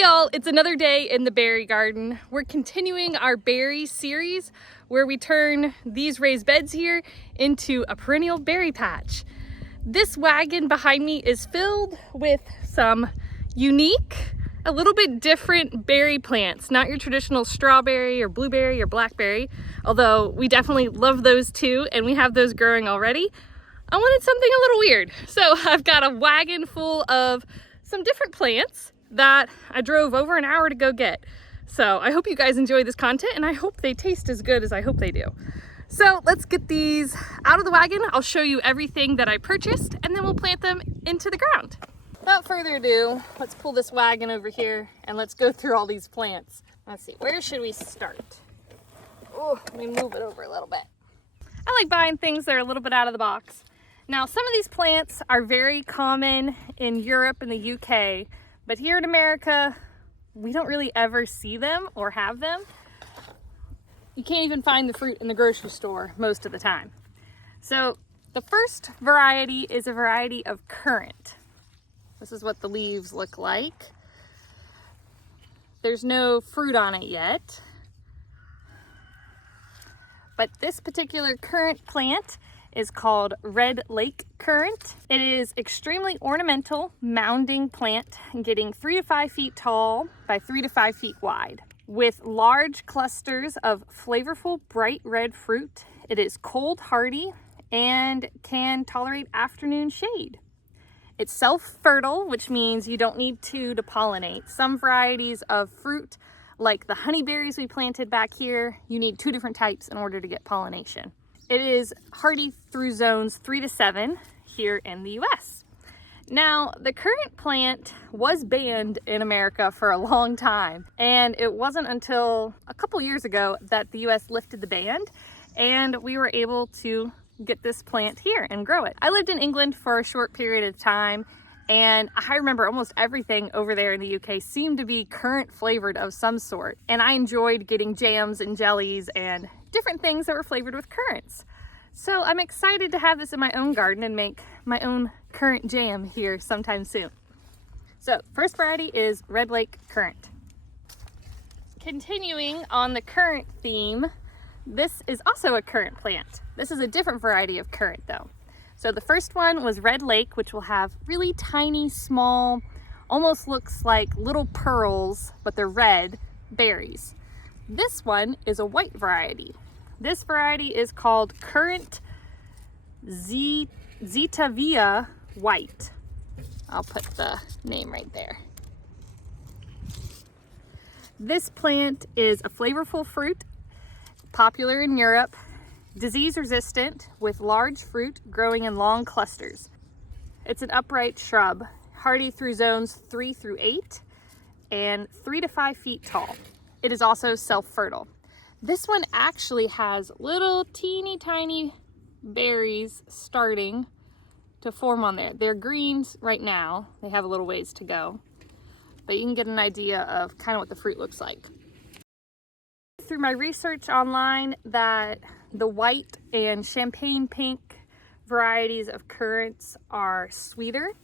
Hey y'all, it's another day in the berry garden. We're continuing our berry series where we turn these raised beds here into a perennial berry patch. This wagon behind me is filled with some unique, a little bit different berry plants, not your traditional strawberry or blueberry or blackberry, although we definitely love those too and we have those growing already. I wanted something a little weird, so I've got a wagon full of some different plants that I drove over an hour to go get. So I hope you guys enjoy this content and I hope they taste as good as I hope they do. So let's get these out of the wagon. I'll show you everything that I purchased and then we'll plant them into the ground. Without further ado, let's pull this wagon over here and let's go through all these plants. Let's see, where should we start? Oh, let me move it over a little bit. I like buying things that are a little bit out of the box. Now, some of these plants are very common in Europe and the UK, but here in America, we don't really ever see them or have them. You can't even find the fruit in the grocery store most of the time. So the first variety is a variety of currant. This is what the leaves look like. There's no fruit on it yet. But this particular currant plant is called Red Lake currant. It is extremely ornamental, mounding plant, getting 3 to 5 feet tall by 3 to 5 feet wide. With large clusters of flavorful bright red fruit, it is cold hardy and can tolerate afternoon shade. It's self-fertile, which means you don't need two to pollinate. Some varieties of fruit, like the honeyberries we planted back here, you need 2 different types in order to get pollination. It is hardy through zones 3 to 7 here in the US. Now, the currant plant was banned in America for a long time, and it wasn't until a couple years ago that the US lifted the ban, and we were able to get this plant here and grow it. I lived in England for a short period of time, and I remember almost everything over there in the UK seemed to be currant flavored of some sort, and I enjoyed getting jams and jellies and different things that were flavored with currants. So I'm excited to have this in my own garden and make my own currant jam here sometime soon. So first variety is Red Lake currant. Continuing on the currant theme, this is also a currant plant. This is a different variety of currant though. So the first one was Red Lake, which will have really tiny, small, almost looks like little pearls, but they're red berries. This one is a white variety. This variety is called Currant Zetavia White. I'll put the name right there. This plant is a flavorful fruit, popular in Europe, disease resistant with large fruit growing in long clusters. It's an upright shrub, hardy through zones 3 through 8 and 3 to 5 feet tall. It is also self-fertile. This one actually has little teeny tiny berries starting to form on there. They're greens right now. They have a little ways to go, but you can get an idea of kind of what the fruit looks like. Through my research online, that the white and champagne pink varieties of currants are sweeter.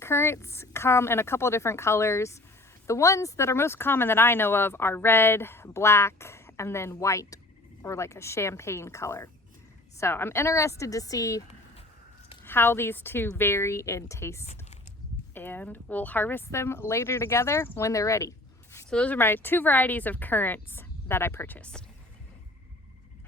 Currants come in a couple different colors. The ones that are most common that I know of are red, black, and then white, or like a champagne color. So I'm interested to see how these two vary in taste, and we'll harvest them later together when they're ready. So those are my 2 varieties of currants that I purchased.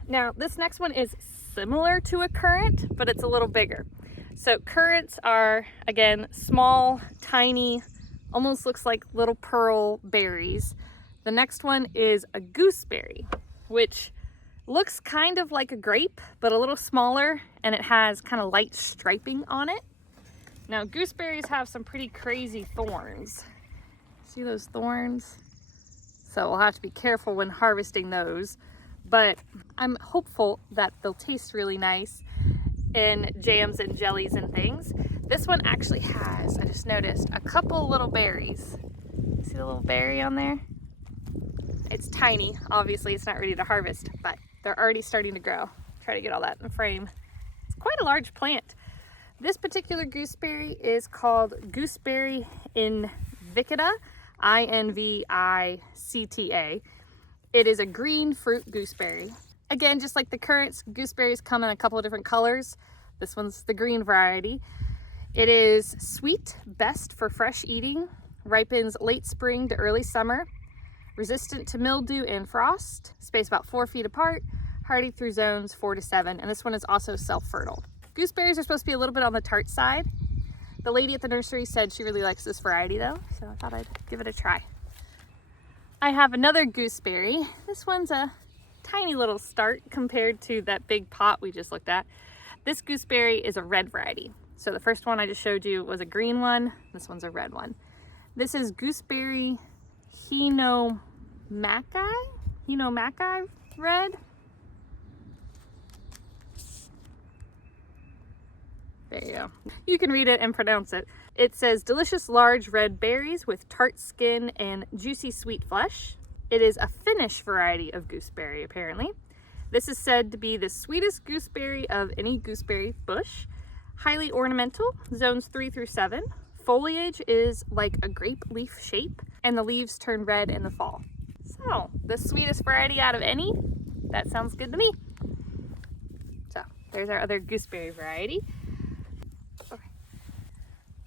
Now this next one is similar to a currant, but it's a little bigger. So currants are, again, small, tiny, almost looks like little pearl berries. The next one is a gooseberry, which looks kind of like a grape, but a little smaller, and it has kind of light striping on it. Now, gooseberries have some pretty crazy thorns. See those thorns? So we'll have to be careful when harvesting those, but I'm hopeful that they'll taste really nice in jams and jellies and things. This one actually has, I just noticed, a couple little berries. See the little berry on there? It's tiny. Obviously, it's not ready to harvest, but they're already starting to grow. Try to get all that in the frame. It's quite a large plant. This particular gooseberry is called Gooseberry invicta. Invicta. It is a green fruit gooseberry. Again, just like the currants, gooseberries come in a couple of different colors. This one's the green variety. It is sweet, best for fresh eating, ripens late spring to early summer, resistant to mildew and frost, spaced about 4 feet apart, hardy through zones 4 to 7, and this one is also self-fertile. Gooseberries are supposed to be a little bit on the tart side. The lady at the nursery said she really likes this variety though, so I thought I'd give it a try. I have another gooseberry. This one's a tiny little start compared to that big pot we just looked at. This gooseberry is a red variety. So the first one I just showed you was a green one. This one's a red one. This is Gooseberry Hinomaki red. There you go. You can read it and pronounce it. It says delicious large red berries with tart skin and juicy sweet flesh. It is a Finnish variety of gooseberry apparently. This is said to be the sweetest gooseberry of any gooseberry bush. Highly ornamental, zones 3 through 7. Foliage is like a grape leaf shape and the leaves turn red in the fall. So the sweetest variety out of any, that sounds good to me. So there's our other gooseberry variety.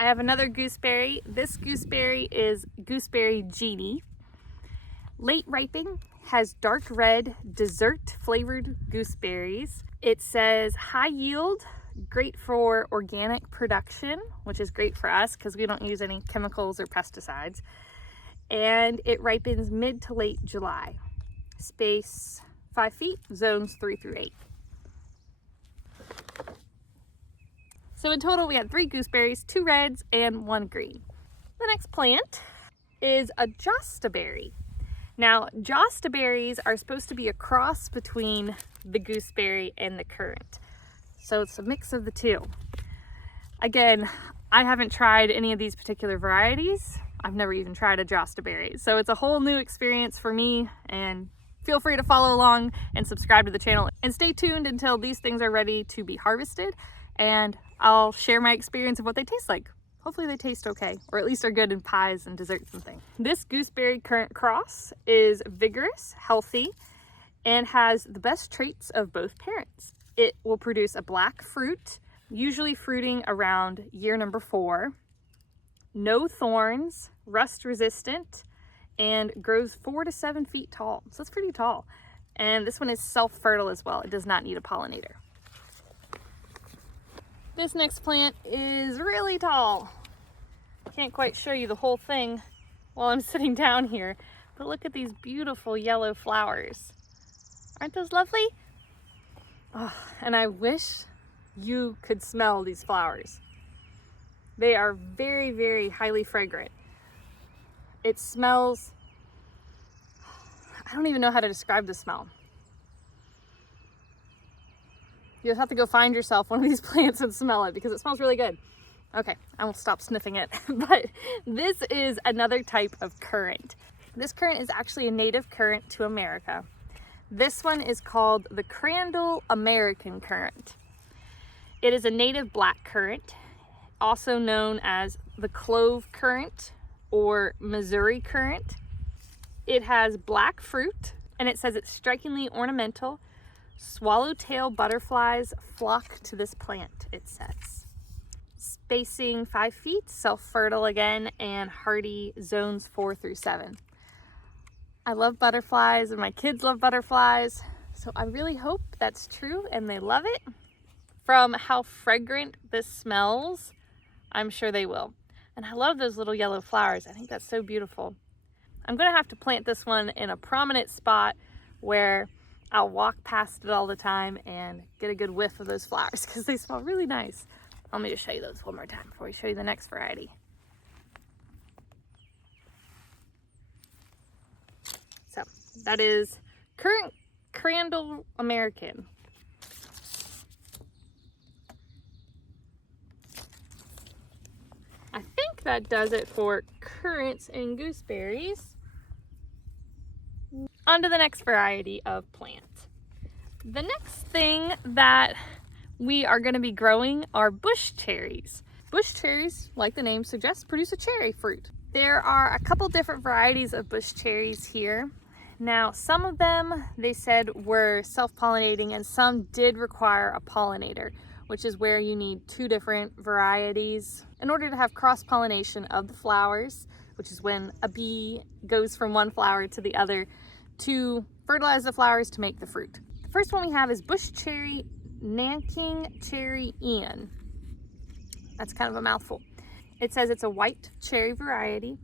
I have another gooseberry. This gooseberry is Gooseberry Genie. Late ripening, has dark red dessert flavored gooseberries. It says high yield, great for organic production, which is great for us because we don't use any chemicals or pesticides. And it ripens mid to late July. Space 5 feet, zones 3 through 8. So in total we had 3 gooseberries, 2 reds, and 1 green. The next plant is a Jostaberry. Now, Jostaberries are supposed to be a cross between the gooseberry and the currant. So it's a mix of the two. Again, I haven't tried any of these particular varieties. I've never even tried a Jostaberry. So it's a whole new experience for me, and feel free to follow along and subscribe to the channel. And stay tuned until these things are ready to be harvested, and I'll share my experience of what they taste like. Hopefully they taste okay, or at least are good in pies and desserts and things. This gooseberry currant cross is vigorous, healthy, and has the best traits of both parents. It will produce a black fruit, usually fruiting around year number 4, no thorns, rust resistant, and grows 4 to 7 feet tall. So it's pretty tall. And this one is self-fertile as well. It does not need a pollinator. This next plant is really tall. Can't quite show you the whole thing while I'm sitting down here, but look at these beautiful yellow flowers. Aren't those lovely? Oh, and I wish you could smell these flowers. They are very, very highly fragrant. It smells, I don't even know how to describe the smell. You'll have to go find yourself one of these plants and smell it because it smells really good. Okay, I will stop sniffing it. But this is another type of currant. This currant is actually a native currant to America. This one is called the Crandall American currant. It is a native black currant, also known as the clove currant or Missouri currant. It has black fruit, and it says it's strikingly ornamental. Swallowtail butterflies flock to this plant, it says. Spacing 5 feet, self-fertile again, and hardy, zones 4 through 7. I love butterflies and my kids love butterflies, so I really hope that's true and they love it. From how fragrant this smells, I'm sure they will. And I love those little yellow flowers. I think that's so beautiful. I'm gonna have to plant this one in a prominent spot where I'll walk past it all the time and get a good whiff of those flowers because they smell really nice. Let me just show you those one more time before we show you the next variety. So that is currant Crandall American. I think that does it for currants and gooseberries. On to the next variety of plant. The next thing that we are going to be growing are bush cherries. Bush cherries, like the name suggests, produce a cherry fruit. There are a couple different varieties of bush cherries here. Now, some of them, they said, were self-pollinating, and some did require a pollinator, which is where you need two different varieties in order to have cross-pollination of the flowers, which is when a bee goes from one flower to the other to fertilize the flowers to make the fruit. The first one we have is bush cherry Nanking Cherry N. That's kind of a mouthful. It says it's a white cherry variety.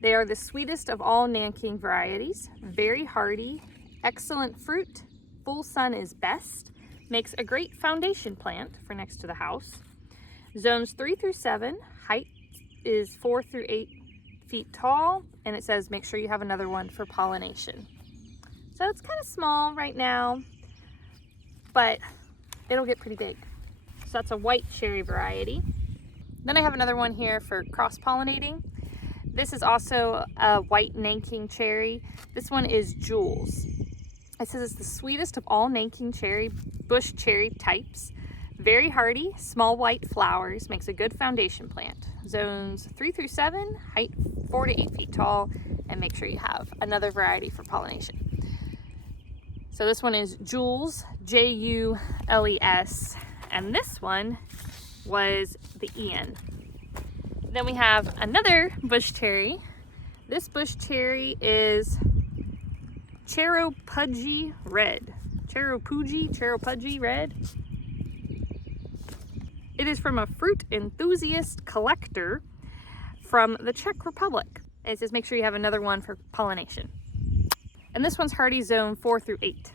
They are the sweetest of all Nanking varieties, very hardy, excellent fruit, full sun is best, makes a great foundation plant for next to the house. Zones 3 through 7, height is 4 through 8 feet tall, and it says make sure you have another one for pollination. So it's kind of small right now, but it'll get pretty big. So that's a white cherry variety. Then I have another one here for cross-pollinating. This is also a white Nanking cherry. This one is Jules. It says it's the sweetest of all Nanking cherry bush cherry types. Very hardy, small white flowers, makes a good foundation plant. Zones 3 through 7, height 4 to 8 feet tall, and make sure you have another variety for pollination. So this one is Jules, Jules, and this one was the Ian. Then we have another bush cherry. This bush cherry is Cheropudgy Red. Cheropudgy Red. It is from a fruit enthusiast collector from the Czech Republic. And it says make sure you have another one for pollination. And this one's hardy, zone 4 through 8.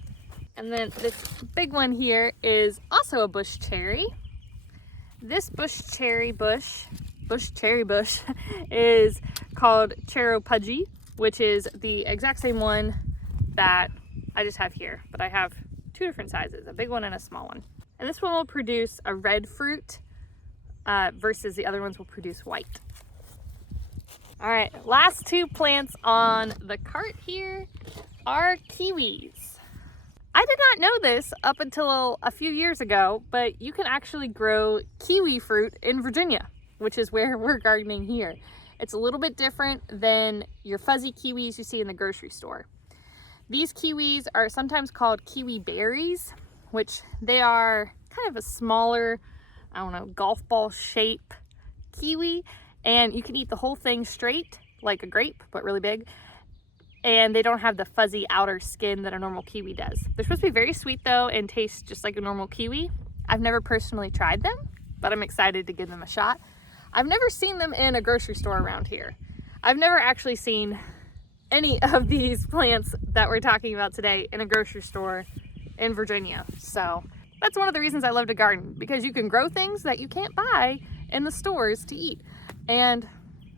And then this big one here is also a bush cherry. This bush cherry bush is called Cheropudgy, which is the exact same one that I just have here, but I have two different sizes, a big one and a small one. And this one will produce a red fruit versus the other ones will produce white. All right, last two plants on the cart here are kiwis. I did not know this up until a few years ago, but you can actually grow kiwi fruit in Virginia, which is where we're gardening here. It's a little bit different than your fuzzy kiwis you see in the grocery store. These kiwis are sometimes called kiwi berries, which they are kind of a smaller, I don't know, golf ball shape kiwi, and you can eat the whole thing straight like a grape, but really big. And they don't have the fuzzy outer skin that a normal kiwi does. They're supposed to be very sweet though and taste just like a normal kiwi. I've never personally tried them, but I'm excited to give them a shot. I've never seen them in a grocery store around here. I've never actually seen any of these plants that we're talking about today in a grocery store in Virginia. So that's one of the reasons I love to garden, because you can grow things that you can't buy in the stores to eat. And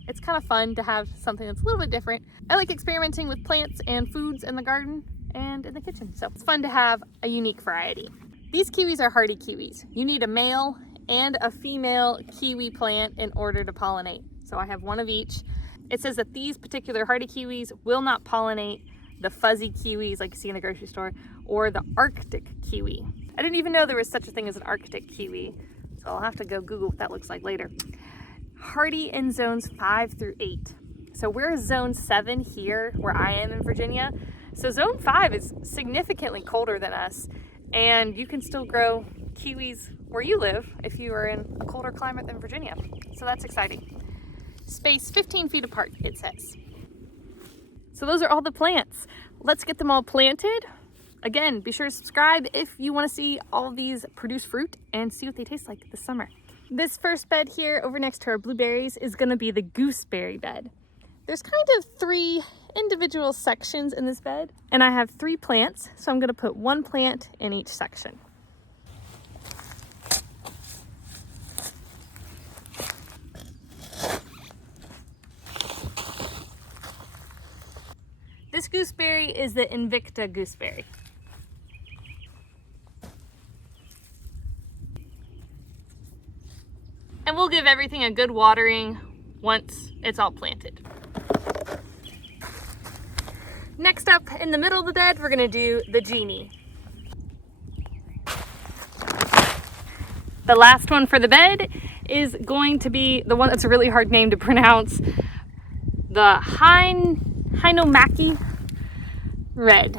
it's kind of fun to have something that's a little bit different. I like experimenting with plants and foods in the garden and in the kitchen. So it's fun to have a unique variety. These kiwis are hardy kiwis. You need a male and a female kiwi plant in order to pollinate. So I have one of each. It says that these particular hardy kiwis will not pollinate the fuzzy kiwis like you see in the grocery store or the Arctic kiwi. I didn't even know there was such a thing as an Arctic kiwi, so I'll have to go Google what that looks like later. Hardy in zones 5 through 8. So we're zone 7 here where I am in Virginia. So zone 5 is significantly colder than us, and you can still grow kiwis where you live if you are in a colder climate than Virginia. So that's exciting. Spaced 15 feet apart, it says. So those are all the plants. Let's get them all planted. Again, be sure to subscribe if you want to see all of these produce fruit and see what they taste like this summer. This first bed here over next to our blueberries is going to be the gooseberry bed. There's kind of 3 individual sections in this bed, and I have 3 plants, so I'm going to put 1 plant in each section. This gooseberry is the Invicta gooseberry. And we'll give everything a good watering once it's all planted. Next up in the middle of the bed, we're gonna do the genie. The last one for the bed is going to be the one that's a really hard name to pronounce, the Hinomaki Red.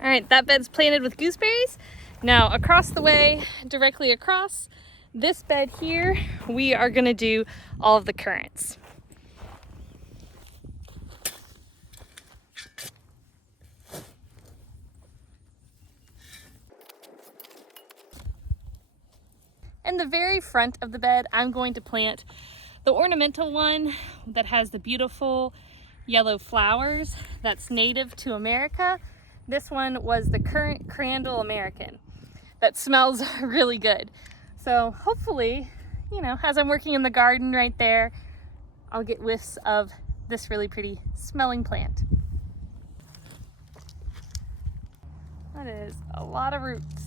All right, that bed's planted with gooseberries. Now across the way, directly across this bed here, we are gonna do all of the currants. In the very front of the bed, I'm going to plant the ornamental one that has the beautiful yellow flowers that's native to America. This one was the Currant Crandall American that smells really good. So hopefully, you know, as I'm working in the garden right there, I'll get whiffs of this really pretty smelling plant. That is a lot of roots.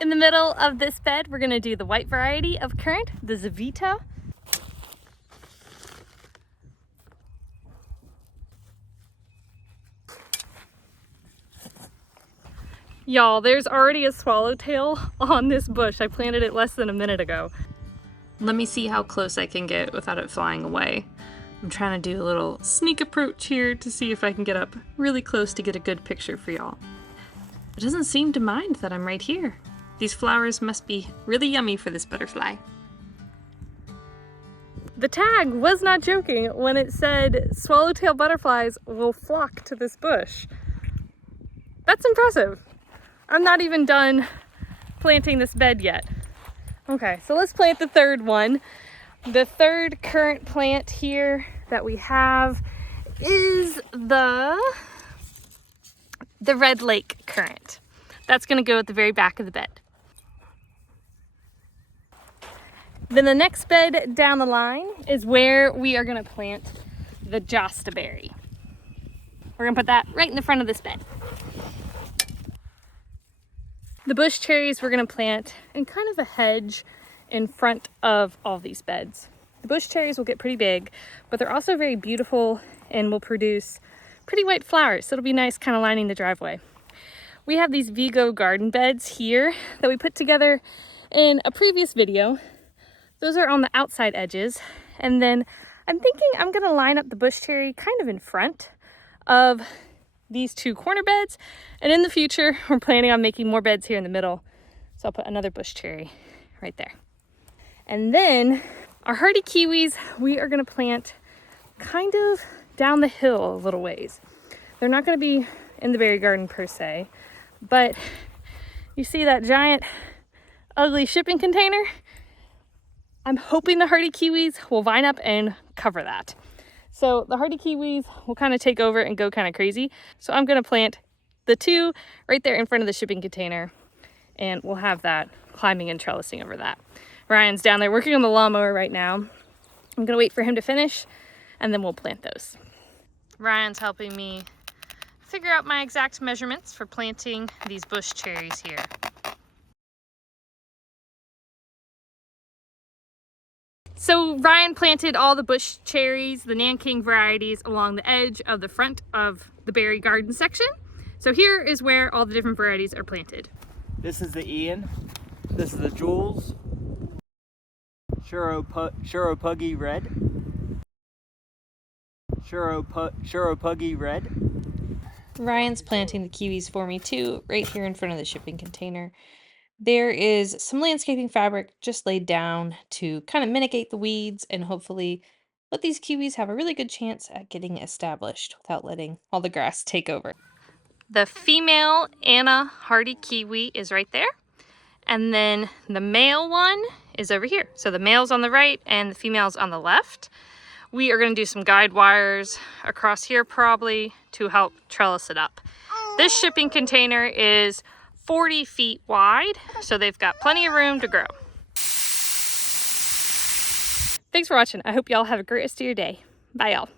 In the middle of this bed, we're gonna do the white variety of currant, the Zavita. Y'all, there's already a swallowtail on this bush. I planted it less than a minute ago. Let me see how close I can get without it flying away. I'm trying to do a little sneak approach here to see if I can get up really close to get a good picture for y'all. It doesn't seem to mind that I'm right here. These flowers must be really yummy for this butterfly. The tag was not joking when it said swallowtail butterflies will flock to this bush. That's impressive. I'm not even done planting this bed yet. Okay, so let's plant the third one. The third currant plant here that we have is the Red Lake currant. That's gonna go at the very back of the bed. Then the next bed down the line is where we are gonna plant the Jostaberry. We're gonna put that right in the front of this bed. The bush cherries we're gonna plant in kind of a hedge in front of all these beds. The bush cherries will get pretty big, but they're also very beautiful and will produce pretty white flowers. So it'll be nice kind of lining the driveway. We have these Vigo garden beds here that we put together in a previous video. Those are on the outside edges. And then I'm thinking I'm gonna line up the bush cherry kind of in front of these two corner beds. And in the future, we're planning on making more beds here in the middle. So I'll put another bush cherry right there. And then our hardy kiwis, we are gonna plant kind of down the hill a little ways. They're not gonna be in the berry garden per se, but you see that giant ugly shipping container? I'm hoping the hardy kiwis will vine up and cover that. So the hardy kiwis will kind of take over and go kind of crazy. So I'm gonna plant the two right there in front of the shipping container, and we'll have that climbing and trellising over that. Ryan's down there working on the lawnmower right now. I'm gonna wait for him to finish and then we'll plant those. Ryan's helping me figure out my exact measurements for planting these bush cherries here. So Ryan planted all the bush cherries, the Nanking varieties, along the edge of the front of the berry garden section. So here is where all the different varieties are planted. This is the Ian. This is the Jules. Puggy Red. Puggy Red. Ryan's planting the kiwis for me too, right here in front of the shipping container. There is some landscaping fabric just laid down to kind of mitigate the weeds and hopefully let these kiwis have a really good chance at getting established without letting all the grass take over. The female Anna hardy kiwi is right there. And then the male one is over here. So the male's on the right and the female's on the left. We are gonna do some guide wires across here probably to help trellis it up. This shipping container is 40 feet wide, so they've got plenty of room to grow. Thanks for watching. I hope y'all have a great rest of your day. Bye y'all.